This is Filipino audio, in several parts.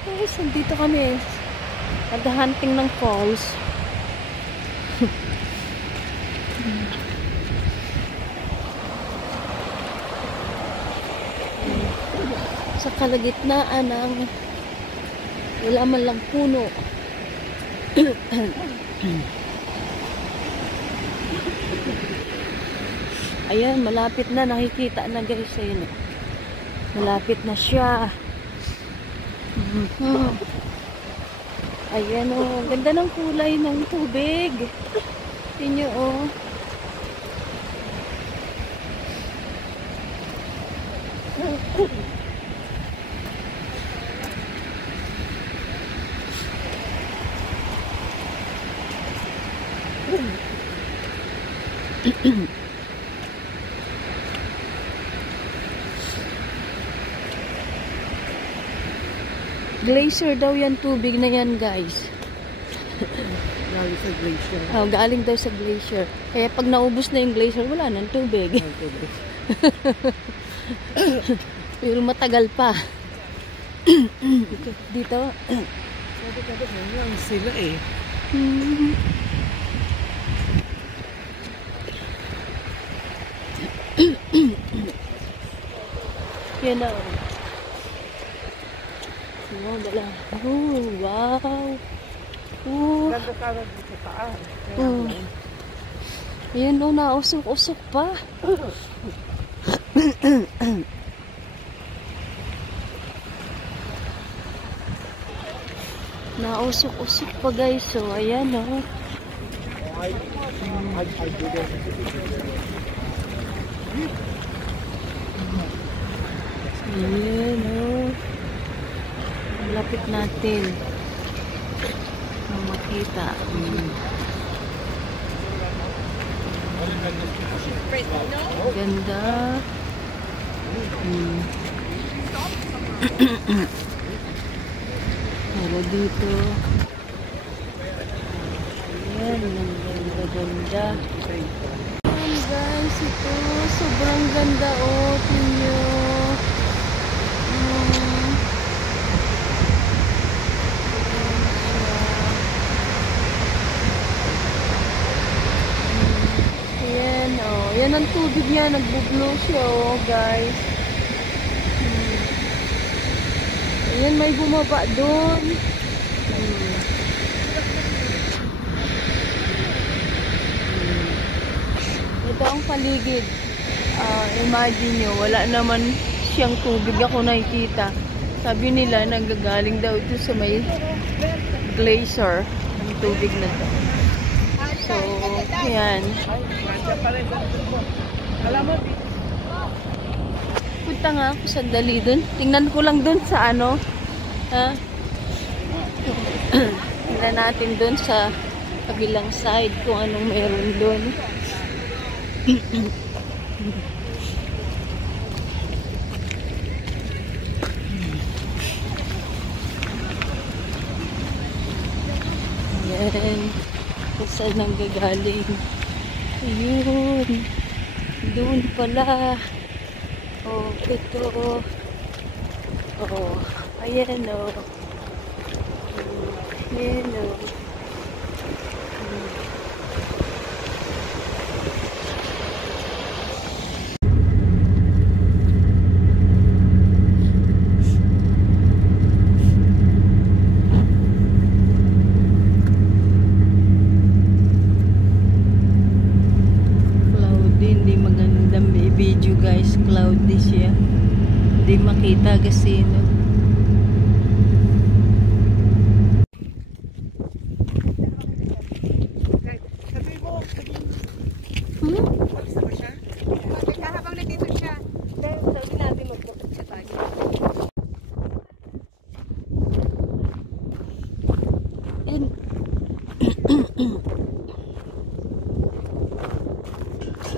Guys, dito kami. Nag-hunting ng falls. Sa kalagitnaan ng wala man lang puno. Ayan, malapit na. Nakikita na guys. Ayun. Malapit na siya. Ayan o. Ganda ng kulay ng tubig. Tingnan nyo o. Glacier daw yan, tubig na yan guys. Galing sa glacier. Oh, galing daw sa glacier. Kaya pag naubos na yung glacier, wala nang tubig. Pero matagal pa. Dito. Sabi lang sila eh. Yan na. Oh, dala. Oh, wow. Oh. Ganda ka dito taas. Oh. Ayan o, nausok-usok pa. Nausok-usok pa guys. So, ayan o. Ayan o. Lapit natin. Makita. Ganda. Pero dito. Ayan, ganda. Ayan guys, ito. Sobrang ganda o. Tingnan. Yan ang tubig niya, nagbo-blow siya oh guys. Ayan, may bumaba doon. Ito ang paligid. Imagine nyo, wala naman siyang tubig ako nakikita. Sabi nila, nagagaling daw ito sa may glacier ang tubig na to. So, ayan. Punta nga ako sandali dun. Tingnan ko lang dun sa ano. Ha? Tingnan natin dun sa kabilang side kung anong meron dun. Ayan. Kung saan nanggagaling. Ayun. Doon pala. Oh, ito. Oh, ayan o. Ayan o. Video guys, cloudy siya. Hindi makita kasi no. Habang nandito siya, sabi natin magkapit siya tayo. And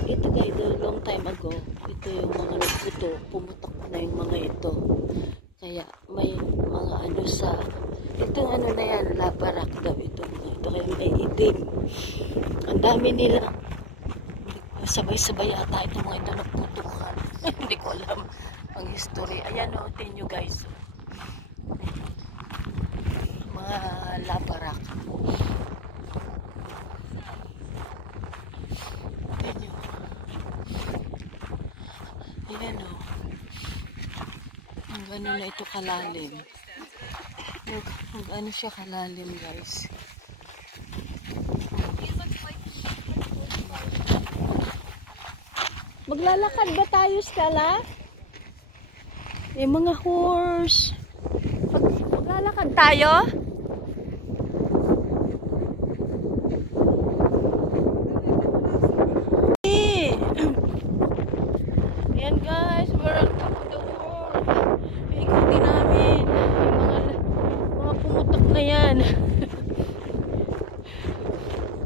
ito guys, a long time ago, ito yung mga nagputo, pumutok na yung mga ito. Kaya may mga ano sa, itong ano na yan, labarak daw ito. Ito kaya may itim. Ang dami nila. Sabay-sabay yata itong mga ito nagputukan. Hindi ko alam ang history. Ayan o, tingnan nyo guys. gaano na ito kalalim. Look, kung gaano siya kalalim, guys. Maglalakad ba tayo, Stella? May mga horse. Maglalakad tayo? Ayan guys, we're on top of the world. Ikutin namin yung mga pumutok na yan.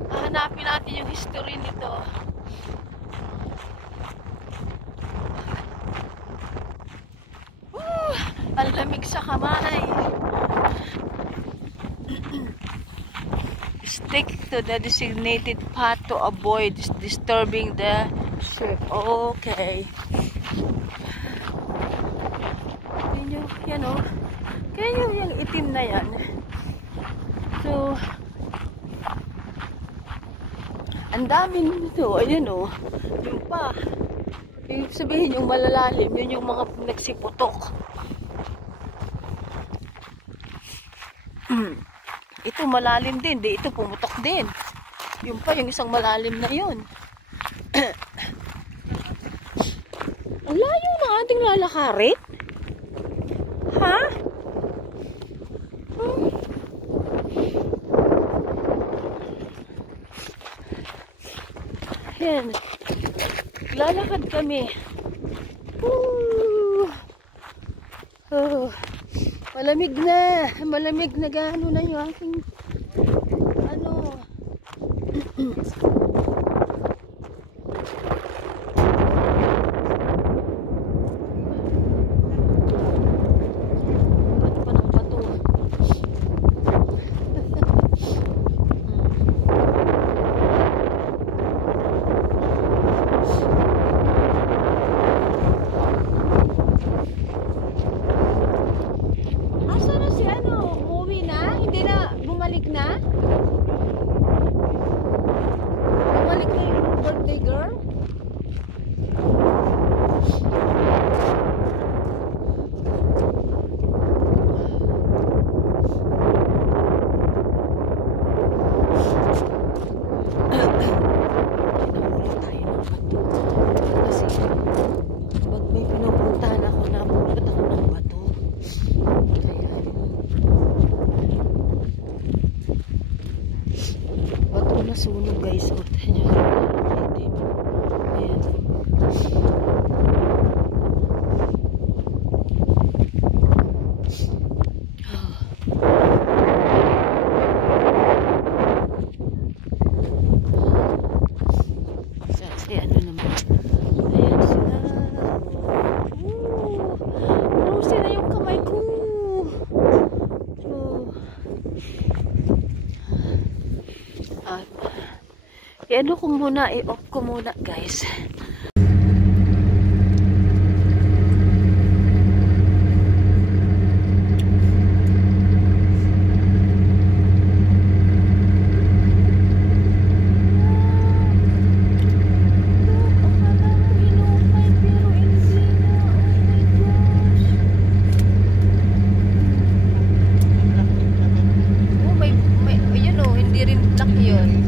Hahanapin natin yung history nito. Ang lamig sa kamay. Stick to the designated path to avoid disturbing the ship. Okay. Yan o. Kaya yung itim na yan. So, ang dami nito. Ayan o. Yung pa. Yung sabihin yung malalalim, yun yung mga nagsiputok. Ito malalim din, di ito pumutok din. Yung pa, yung isang malalim na yun. Ang layo ng ating lalakarin. Ha? Yan. Lalakad kami. Oh. Malamig na gaano na yung aking ano. Bumalik na yung birthday girl. Pinahuli tayo ng bato. Kasi pag may pinupuntahan ako, napulot ako ng bato. Bato na sunog guys. O, tayo nyo. Ayan. Kasi ano naman. Ayan sila. Rosy na yung kamay ko. I-ano ko muna, i-off ko muna guys. Yun o, hindi rin black yun.